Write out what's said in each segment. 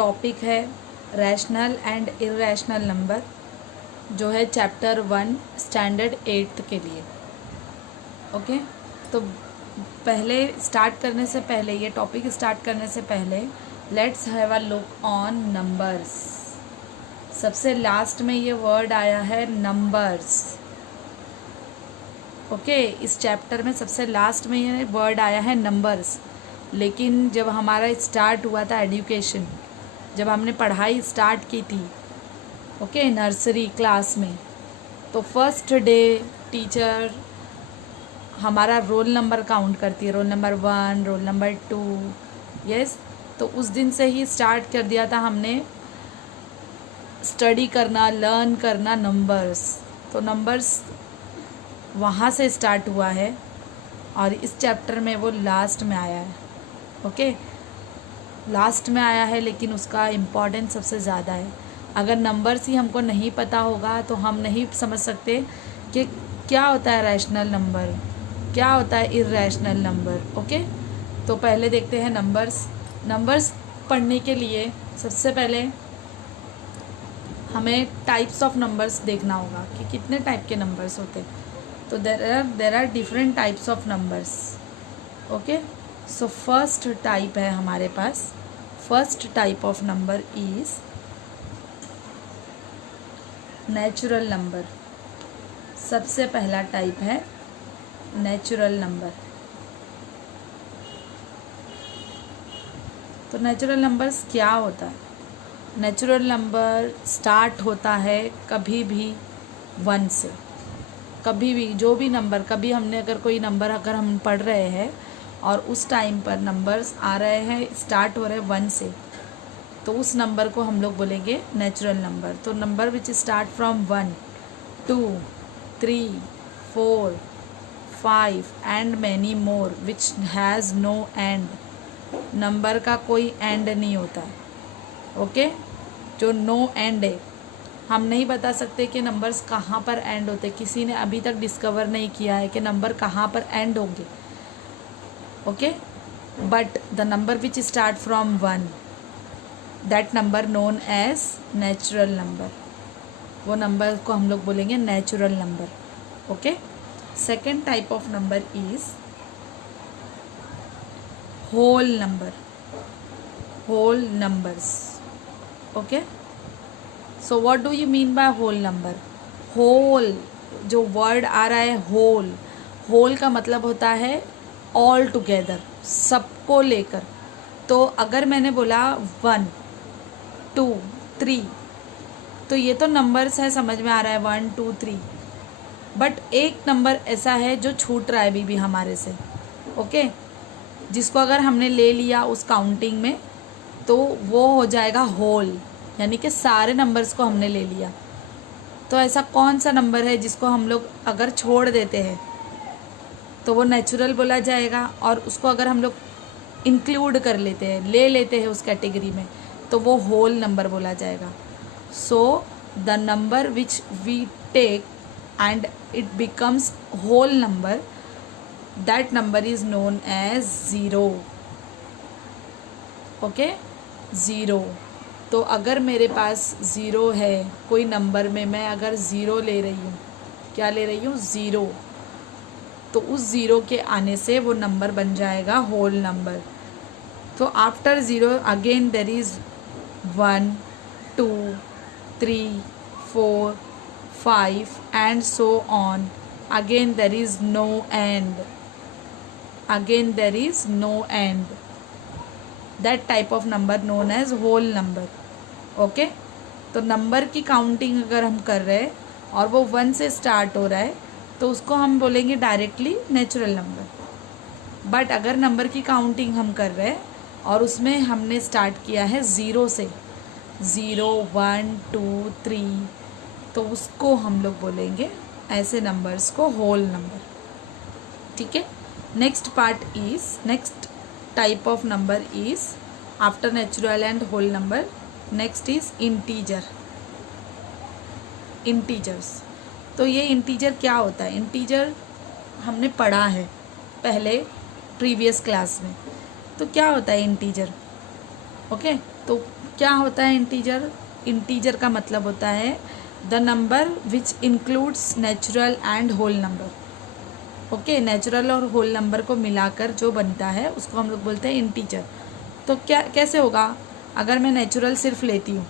Topic है rational and irrational number, जो है चैप्टर 1 स्टैंडर्ड 8th के लिए। ओके, तो पहले स्टार्ट करने से पहले, ये टॉपिक स्टार्ट करने से पहले let's have a look on numbers. सबसे लास्ट में ये वर्ड आया है नंबर्स। ओके, इस चैप्टर में सबसे लास्ट में ये वर्ड आया है नंबर्स। लेकिन जब हमारा स्टार्ट हुआ था एजुकेशन, जब हमने पढ़ाई स्टार्ट की थी, ओके, नर्सरी क्लास में, तो फर्स्ट डे टीचर हमारा रोल नंबर काउंट करती है, roll number 1, roll number 2, yes. तो उस दिन से ही स्टार्ट कर दिया था हमने स्टडी करना, लर्न करना नंबर्स। तो नंबर्स वहाँ से स्टार्ट हुआ है और इस चैप्टर में वो लास्ट में आया है। ओके, लास्ट में आया है, लेकिन उसका इम्पोर्टेंस सबसे ज़्यादा है। अगर नंबर्स ही हमको नहीं पता होगा तो हम नहीं समझ सकते कि क्या होता है रैशनल नंबर, क्या होता है इर्रेशनल नंबर। ओके, तो पहले देखते हैं नंबर्स। नंबर्स पढ़ने के लिए सबसे पहले हमें टाइप्स ऑफ नंबर्स देखना होगा कि कितने टाइप के नंबर्स होते हैं। तो there are different types of numbers. Okay, so first type है हमारे पास, first type of number is natural number. सबसे पहला टाइप है नेचुरल नंबर। तो नेचुरल नंबर्स क्या होता है? नेचुरल नंबर स्टार्ट होता है कभी भी 1 से। कभी भी जो भी नंबर, कभी हमने अगर कोई नंबर अगर हम पढ़ रहे हैं और उस टाइम पर नंबर्स आ रहे हैं, स्टार्ट हो रहे हैं 1 से, तो उस नंबर को हम लोग बोलेंगे नेचुरल नंबर। तो number which start from 1, 2, 3, 4, 5 and many more which has no end. Number का कोई एंड नहीं होता है। ओके, जो नो एंड है, हम नहीं बता सकते कि नंबर्स कहाँ पर एंड होते। किसी ने अभी तक डिस्कवर नहीं किया है कि नंबर कहाँ पर एंड होंगे। Okay, but the number which start from 1, that number known as natural number. वो नंबर को हम लोग बोलेंगे natural number. Okay, second type of number is whole number, whole numbers. Okay, so what do you mean by whole number? Whole, जो word आ रहा है whole, whole का मतलब होता है ऑल टुगेदर, सबको लेकर। तो अगर मैंने बोला 1, 2, 3, तो ये तो नंबर्स है, समझ में आ रहा है 1, 2, 3। बट एक नंबर ऐसा है जो छूट रहा है अभी भी हमारे से। ओके, जिसको अगर हमने ले लिया उस काउंटिंग में तो वो हो जाएगा होल, यानी कि सारे नंबर्स को हमने ले लिया। तो ऐसा कौन सा नंबर है जिसको हम लोग अगर छोड़ देते हैं तो वो नेचुरल बोला जाएगा, और उसको अगर हम लोग इंक्लूड कर लेते हैं, ले लेते हैं उस कैटेगरी में, तो वो होल नंबर बोला जाएगा। So the number which we take and it becomes whole number, that number is known as 0। Okay, 0। तो अगर मेरे पास 0 है कोई नंबर में, मैं अगर 0 ले रही हूँ, क्या ले रही हूँ? 0, तो उस 0 के आने से वो नंबर बन जाएगा होल नंबर। तो after 0 again there is 1, 2, 3, 4, 5 and so on. Again there is no end, again there is no end. That type of number known as whole number. Okay, तो नंबर की काउंटिंग अगर हम कर रहे हैं और वो 1 से स्टार्ट हो रहा है तो उसको हम बोलेंगे डायरेक्टली नेचुरल नंबर। बट अगर नंबर की काउंटिंग हम कर रहे हैं और उसमें हमने स्टार्ट किया है 0 से, 0, 1, 2, 3, तो उसको हम लोग बोलेंगे ऐसे नंबर्स को होल नंबर। ठीक है, next part is, next type of number is after natural and whole number, next is integer. Integers, तो ये इंटीजर क्या होता है? इंटीजर हमने पढ़ा है पहले प्रीवियस क्लास में। तो क्या होता है इंटीजर? ओके, तो क्या होता है इंटीजर? इंटीजर का मतलब होता है the number which includes natural and whole number. Okay, natural और होल नंबर को मिलाकर जो बनता है उसको हम लोग बोलते हैं इंटीजर। तो क्या कैसे होगा? अगर मैं नेचुरल सिर्फ लेती हूँ,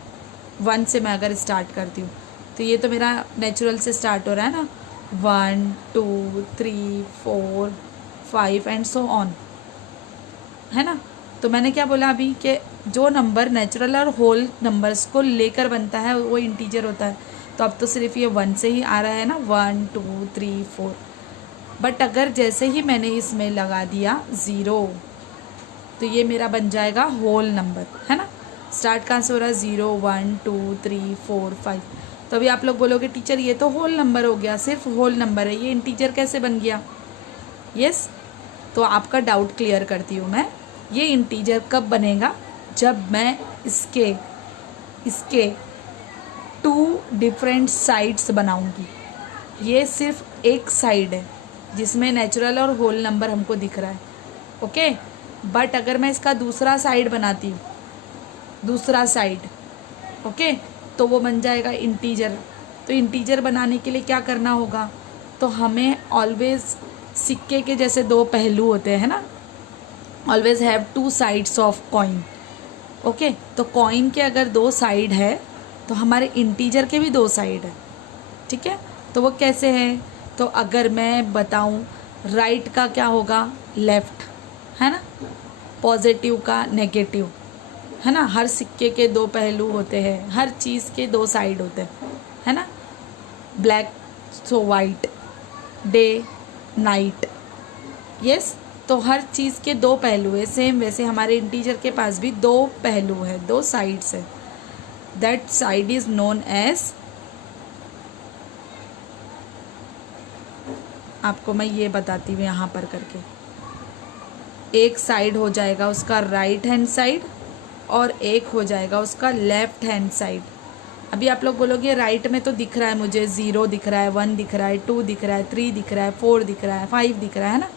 1 से मैं अगर स्टार्ट करती हूँ, तो ये तो मेरा नेचुरल से स्टार्ट हो रहा है ना, 1 2 3 4 5 एंड सो ऑन, है ना। तो मैंने क्या बोला अभी कि जो नंबर नेचुरल और होल नंबर्स को लेकर बनता है वो इंटीजर होता है। तो अब तो सिर्फ ये 1 से ही आ रहा है ना, 1 2 3 4। बट अगर जैसे ही मैंने इसमें लगा दिया 0, तो ये मेरा बन जाएगा होल नंबर, है ना। स्टार्ट कहाँ से हो रहा है? 0 1 2 3 4 5। तो अभी आप लोग बोलोगे टीचर ये तो होल नंबर हो गया, सिर्फ होल नंबर है, ये इंटीजर कैसे बन गया? यस, तो आपका डाउट क्लियर करती हूँ मैं। ये इंटीजर कब बनेगा? जब मैं इसके 2 डिफरेंट साइड्स बनाऊंगी। ये सिर्फ एक साइड है जिसमें नेचुरल और होल नंबर हमको दिख रहा है, ओके। बट अगर मैं इसका दूसरा साइड बनाती हूँ, दूसरा साइड, ओके, तो वो बन जाएगा इंटीजर। तो इंटीजर बनाने के लिए क्या करना होगा? तो हमें ऑलवेज सिक्के के जैसे 2 पहलू होते हैं ना, always have 2 sides of coin, okay. तो कॉइन के अगर 2 साइड है तो हमारे इंटीजर के भी 2 साइड है, ठीक है। तो वो कैसे है? तो अगर मैं बताऊं, राइट का क्या होगा? लेफ्ट, है ना। पॉजिटिव का नेगेटिव, है ना। हर सिक्के के 2 पहलू होते हैं, हर चीज़ के 2 साइड होते हैं, है ना। Black so white, day night, yes. तो हर चीज़ के 2 पहलू है। सेम वैसे हमारे इंटीजर के पास भी 2 पहलू है, 2 साइड्स है। That side is known as, आपको मैं ये बताती हूँ यहाँ पर करके, एक साइड हो जाएगा उसका राइट हैंड साइड और एक हो जाएगा उसका लेफ्ट हैंड साइड। अभी आप लोग बोलोगे राइट में तो दिख रहा है मुझे 0 दिख रहा है, 1 दिख रहा है, 2 दिख रहा है, 3 दिख रहा है, 4 दिख रहा है, 5 दिख रहा है ना।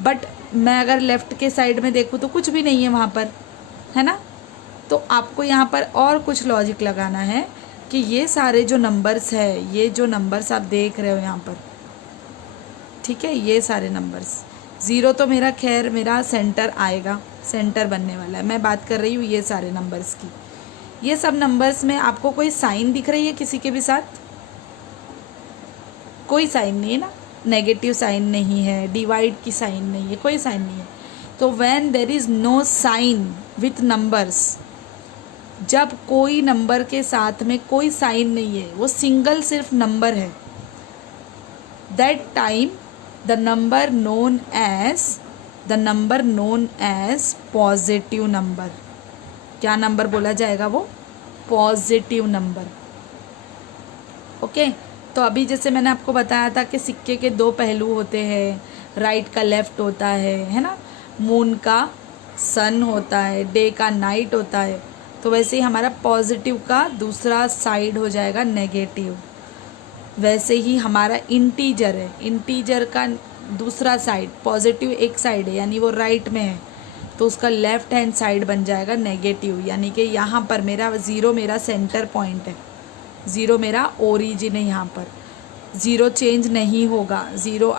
बट मैं अगर लेफ़्ट के साइड में देखूँ तो कुछ भी नहीं है वहाँ पर, है ना। तो आपको यहाँ पर और कुछ लॉजिक लगाना है कि ये सारे जो नंबर्स है, ये जो नंबर्स आप देख रहे हो यहाँ पर, ठीक है, ये सारे नंबर्स, 0 तो मेरा खैर मेरा सेंटर आएगा, सेंटर बनने वाला है। मैं बात कर रही हूँ ये सारे नंबर्स की। ये सब नंबर्स में आपको कोई साइन दिख रही है किसी के भी साथ? कोई साइन नहीं है ना, नेगेटिव साइन नहीं है, डिवाइड की साइन नहीं है, कोई साइन नहीं है। तो when there is no sign with numbers, जब कोई नंबर के साथ में कोई साइन नहीं है, वो सिंगल सिर्फ नंबर है, that time the number known as positive number. क्या नंबर बोला जाएगा? वो पॉजिटिव नंबर, ओके। तो अभी जैसे मैंने आपको बताया था कि सिक्के के 2 पहलू होते हैं, राइट का लेफ्ट होता है ना, मून का सन होता है, डे का नाइट होता है। तो वैसे ही हमारा पॉजिटिव का दूसरा साइड हो जाएगा नेगेटिव। वैसे ही हमारा इंटीजर है, इंटीजर का दूसरा साइड, पॉजिटिव एक साइड है यानी वो राइट में है, तो उसका लेफ्ट हैंड साइड बन जाएगा नेगेटिव। यानी कि यहाँ पर मेरा 0 मेरा सेंटर पॉइंट है, 0 मेरा ओरिजिन है। यहाँ पर 0 चेंज नहीं होगा, 0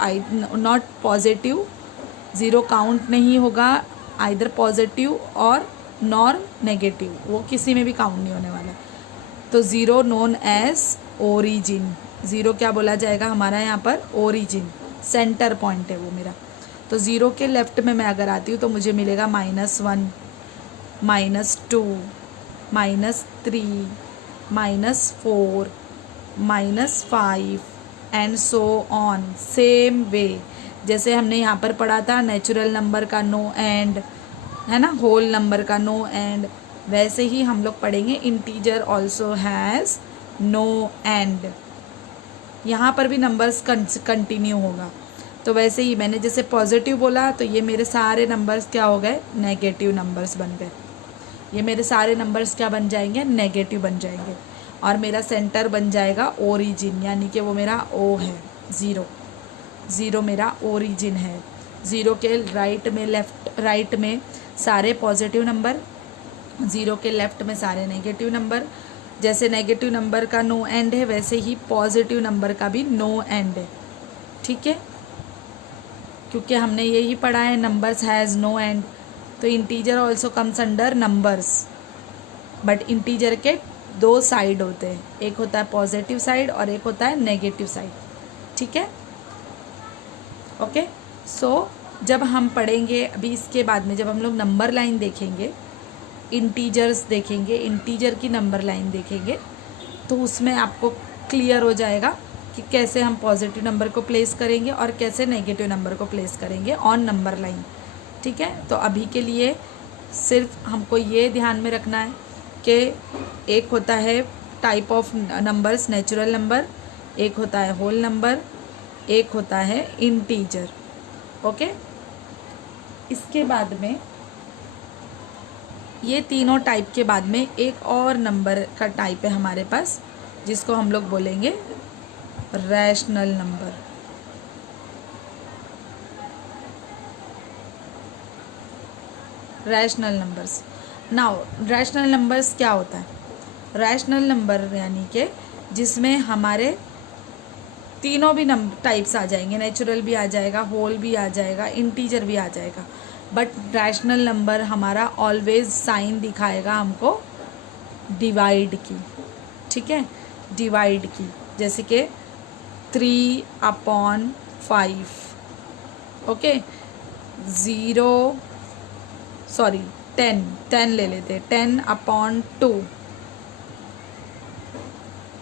नॉट पॉजिटिव, 0 काउंट नहीं होगा आइदर पॉजिटिव और नॉर नेगेटिव, वो किसी में भी काउंट नहीं होने वाला। तो 0 नोन एज ओरिजिन, 0 क्या बोला जाएगा हमारा यहाँ पर? ओरिजिन, सेंटर पॉइंट है वो मेरा। तो 0 के लेफ्ट में मैं अगर आती हूँ तो मुझे मिलेगा -1, -2, -3, -4, -5 and so on. Same way जैसे हमने यहाँ पर पढ़ा था नेचुरल नंबर का नो एंड, है ना, होल नंबर का नो एंड, वैसे ही हम लोग पढ़ेंगे integer also has no end. यहाँ पर भी नंबर्स कंटिन्यू होगा। तो वैसे ही मैंने जैसे पॉजिटिव बोला तो ये मेरे सारे नंबर्स क्या हो गए? नेगेटिव नंबर्स बन गए। ये मेरे सारे नंबर्स क्या बन जाएंगे? नेगेटिव बन जाएंगे। और मेरा सेंटर बन जाएगा ओरिजिन, यानी कि वो मेरा ओ है, 0, 0 मेरा ओरिजिन है। 0 के राइट में सारे पॉजिटिव नंबर ज़ीरो के लेफ्ट में सारे नेगेटिव नंबर। जैसे नेगेटिव नंबर का नो एंड है, वैसे ही पॉजिटिव नंबर का भी नो एंड है। ठीक है, क्योंकि हमने यही पढ़ा है नंबर्स हैज़ नो एंड। तो integer also comes under numbers, but integer के दो साइड होते हैं, एक होता है पॉजिटिव साइड और एक होता है नेगेटिव साइड। ठीक है, ओके। सो जब हम पढ़ेंगे अभी इसके बाद में, जब हम लोग नंबर लाइन देखेंगे, इंटीजर्स देखेंगे, इंटीजर की नंबर लाइन देखेंगे, तो उसमें आपको क्लियर हो जाएगा कि कैसे हम पॉजिटिव नंबर को प्लेस करेंगे और कैसे नेगेटिव नंबर को प्लेस करेंगे ऑन नंबर लाइन। ठीक है, तो अभी के लिए सिर्फ हमको ये ध्यान में रखना है कि एक होता है type of numbers natural number, एक होता है होल नंबर, एक होता है इंटीजर। ओके, इसके बाद में ये तीनों टाइप के बाद में एक और नंबर का टाइप है हमारे पास, जिसको हम लोग बोलेंगे rational number. Rational numbers. Now rational numbers क्या होता है? रैशनल नंबर यानी कि जिसमें हमारे तीनों भी नंबर टाइप्स आ जाएंगे, नेचुरल भी आ जाएगा, होल भी आ जाएगा, इंटीजर भी आ जाएगा, बट रैशनल नंबर हमारा ऑलवेज साइन दिखाएगा हमको डिवाइड की। ठीक है, डिवाइड की, जैसे कि 3/5। ओके, 10 ले लेते, 10/2,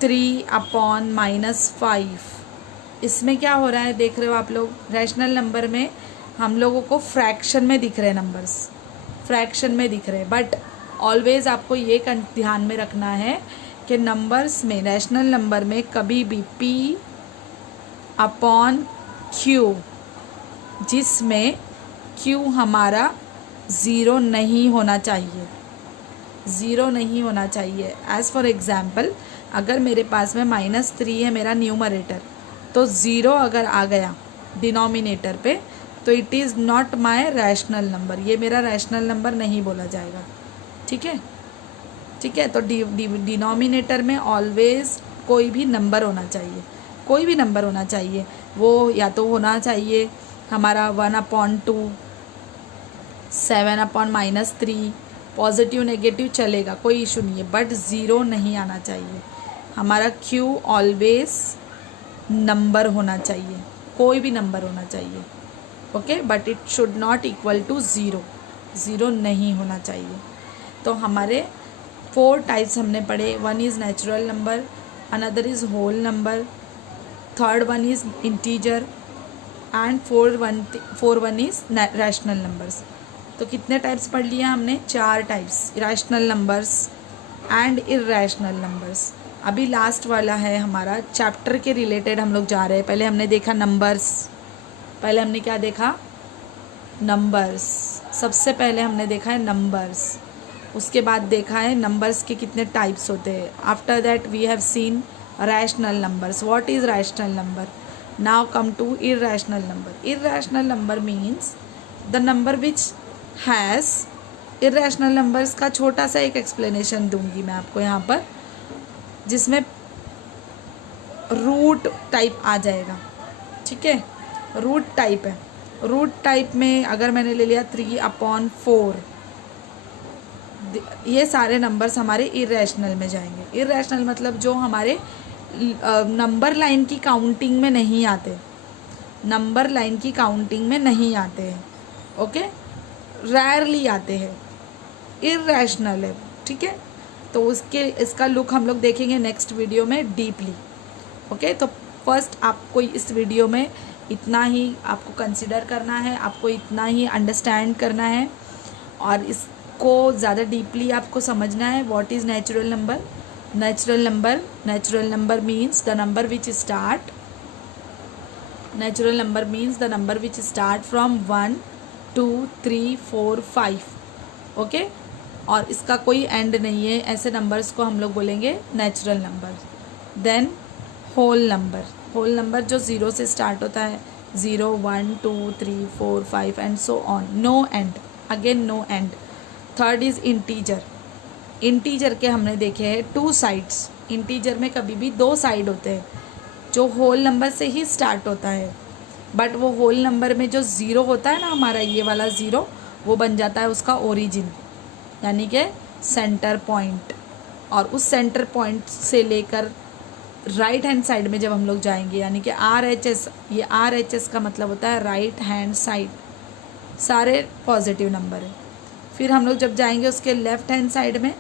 3/-5। इसमें क्या हो रहा है देख रहे हो आप लोग? रैशनल नंबर में हम लोगों को फ्रैक्शन में दिख रहे हैं, नंबर्स फ्रैक्शन में दिख रहे हैं, बट ऑलवेज आपको ये ध्यान में रखना है कि नंबर्स में, रैशनल नंबर में कभी भी P/Q, जिसमें Q हमारा ज़ीरो नहीं होना चाहिए, ज़ीरो नहीं होना चाहिए। एज़ फॉर एग्ज़ाम्पल, अगर मेरे पास में -3 है मेरा न्यूमरेटर, तो ज़ीरो अगर आ गया डिनोमिनेटर पे, तो it is not my rational number, ये मेरा रैशनल नंबर नहीं बोला जाएगा। ठीक है, ठीक है। तो डिनोमिनेटर में ऑलवेज कोई भी नंबर होना चाहिए, कोई भी नंबर होना चाहिए। वो या तो होना चाहिए हमारा 1/2, 7/-3, पॉजिटिव नेगेटिव चलेगा, कोई इशू नहीं है, बट ज़ीरो नहीं आना चाहिए। हमारा Q ऑलवेज नंबर होना चाहिए, कोई भी नंबर होना चाहिए। Okay, but it should not equal to zero, zero नहीं होना चाहिए। तो हमारे 4 टाइप्स हमने पढ़े। 1 is natural number, another is whole number, third one is integer and four one is rational numbers. तो कितने टाइप्स पढ़ लिए हमने? 4 types, rational numbers and irrational numbers. अभी लास्ट वाला है हमारा चैप्टर के रिलेटेड हम लोग जा रहे हैं। पहले हमने देखा नंबर्स, पहले हमने क्या देखा? नंबर्स। सबसे पहले हमने देखा है नंबर्स, उसके बाद देखा है नंबर्स के कितने टाइप्स होते हैं। After that we have seen rational numbers. What is rational number? Now come to irrational number. Irrational number means the number which has, irrational numbers का छोटा सा एक एक्सप्लेनेशन दूंगी मैं आपको यहाँ पर, जिसमें रूट टाइप आ जाएगा। ठीक है, रूट टाइप है। रूट टाइप में अगर मैंने ले लिया 3/4, ये सारे नंबर्स हमारे इर्रैशनल में जाएंगे। इर्रैशनल मतलब जो हमारे नंबर लाइन की काउंटिंग में नहीं आते, नंबर लाइन की काउंटिंग में नहीं आते हैं। ओके, रेयरली आते हैं, इर्रैशनल है। ठीक है, तो इसका लुक हम लोग देखेंगे नेक्स्ट वीडियो में डीपली। ओके, तो फर्स्ट आपको इस वीडियो में इतना ही आपको कंसिडर करना है, आपको इतना ही अंडरस्टैंड करना है, और इसको ज़्यादा डीपली आपको समझना है। What is natural number? Natural number means the number which start, natural number means the number which start from 1, 2, 3, 4, 5। Okay, और इसका कोई एंड नहीं है, ऐसे नंबर्स को हम लोग बोलेंगे natural number. Then whole number, whole number जो 0 से स्टार्ट होता है, 0, 1, 2, 3, 4, 5 and so on, no end, again no end. Third is integer, integer के हमने देखे हैं 2 साइड्स। इंटीजर में कभी भी 2 साइड होते हैं, जो होल नंबर से ही स्टार्ट होता है, बट वो होल नंबर में जो ज़ीरो होता है ना हमारा, ये वाला ज़ीरो, वो बन जाता है उसका ओरिजिन, यानी कि सेंटर पॉइंट। और उस सेंटर पॉइंट से लेकर राइट हैंड साइड में जब हम लोग जाएंगे, यानी कि RHS, ये RHS का मतलब होता है राइट हैंड साइड, सारे पॉजिटिव नंबर है। फिर हम लोग जब जाएंगे उसके लेफ्ट हैंड साइड में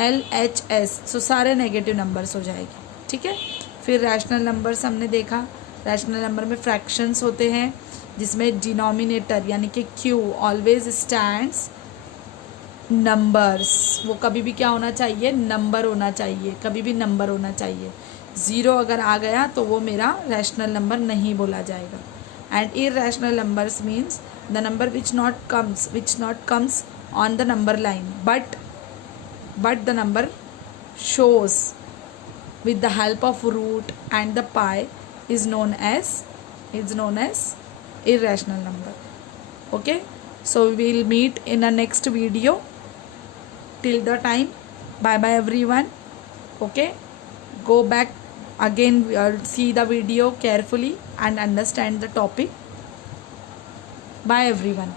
LHS, सो सारे नेगेटिव नंबर्स हो जाएंगे, ठीक है। फिर रैशनल नंबर्स हमने देखा, रैशनल नंबर में फ्रैक्शंस होते हैं, जिसमें डिनोमिनेटर यानी कि Q ऑलवेज स्टैंड्स नंबर्स, वो कभी भी क्या होना चाहिए, नंबर होना चाहिए, कभी भी नंबर होना चाहिए। ज़ीरो अगर आ गया तो वो मेरा रैशनल नंबर नहीं बोला जाएगा। And irrational numbers means the number which not comes on the number line, but the number shows with the help of root and the pi is known as irrational number. Okay, so we will meet in a next video. Till the time, bye bye everyone. Okay, go back again, see the video carefully and understand the topic. Bye everyone.